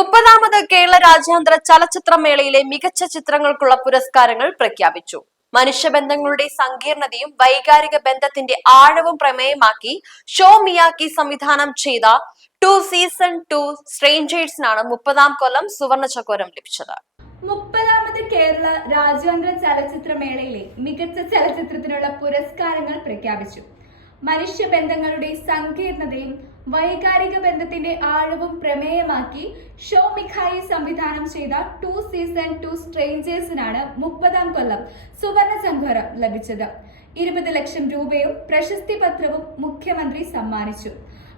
30ാമത് കേരള രാജ്യാന്തര ചലച്ചിത്രമേളയിലെ മികച്ച ചിത്രങ്ങൾക്കുള്ള പുരസ്കാരങ്ങൾ പ്രഖ്യാപിച്ചു. മനുഷ്യബന്ധങ്ങളുടെ സങ്കീർണതയും വൈകാരിക ബന്ധത്തിന്റെ ആഴവും പ്രമേയമാക്കി ഷോ മിയാക്കി സംവിധാനം ചെയ്ത 2 സീസൺ 2 സ്ട്രേഞ്ചേഴ്സിനാണ് 30ാം കൊല്ലം സുവർണ ചകോരം ലഭിച്ചത്. 30ാമത് കേരള രാജ്യാന്തര ചലച്ചിത്രമേളയിലെ മികച്ച ചലച്ചിത്രത്തിനുള്ള പുരസ്കാരങ്ങൾ പ്രഖ്യാപിച്ചു. മനുഷ്യബന്ധങ്ങളുടെ സങ്കീർണതയും വൈകാരിക ബന്ധത്തിന്റെ ആഴവും പ്രമേയമാക്കി ഷോ മിഖായി സംവിധാനം ചെയ്ത 2 സീസൺ 2 സ്ട്രേഞ്ചേഴ്സിനാണ് 30ാം കൊല്ലം സുവർണ ചകോരം ലഭിച്ചത്. 20 ലക്ഷം രൂപയും പ്രശസ്തി പത്രവും മുഖ്യമന്ത്രി സമ്മാനിച്ചു.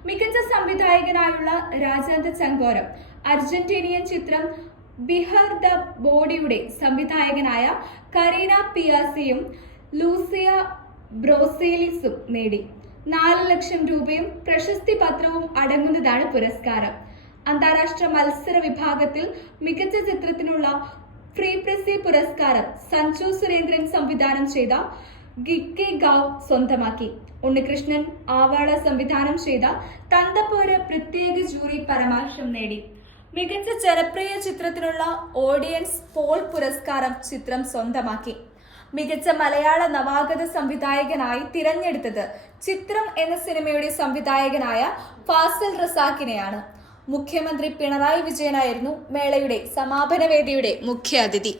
മികച്ച സംവിധായകനായുള്ള രാജ്യാന്തര ചകോരം അർജന്റീനിയൻ ചിത്രം ബിഹർ ദ ബോഡിയുടെ സംവിധായകനായ കരീന പിയാസിയും ലൂസിയ ബ്രോസേലിസും നേടി. 4 ലക്ഷം രൂപയും പ്രശസ്തി പത്രവും അടങ്ങുന്നതാണ് പുരസ്കാരം. അന്താരാഷ്ട്ര മത്സര വിഭാഗത്തിൽ മികച്ച ചിത്രത്തിനുള്ള ഫ്രീ പ്രസി പുരസ്കാരം സഞ്ജു സുരേന്ദ്രൻ സംവിധാനം ചെയ്ത ഗിക്കെ ഗാവ് സ്വന്തമാക്കി. ഉണ്ണികൃഷ്ണൻ ആവാള സംവിധാനം ചെയ്ത തന്തപ്പോര് പ്രത്യേക ജൂറി പരാമർശം നേടി. മികച്ച ജനപ്രിയ ചിത്രത്തിനുള്ള ഓഡിയൻസ് പോൾ പുരസ്കാരം ചിത്രം സ്വന്തമാക്കി. മികച്ച മലയാള നവാഗത സംവിധായകനായി തിരഞ്ഞെടുത്തത് ചിത്രം എന്ന സിനിമയുടെ സംവിധായകനായ ഫാസിൽ റസാഖിനെയാണ്. മുഖ്യമന്ത്രി പിണറായി വിജയനായിരുന്നു മേളയുടെ സമാപന വേദിയുടെ മുഖ്യാതിഥി.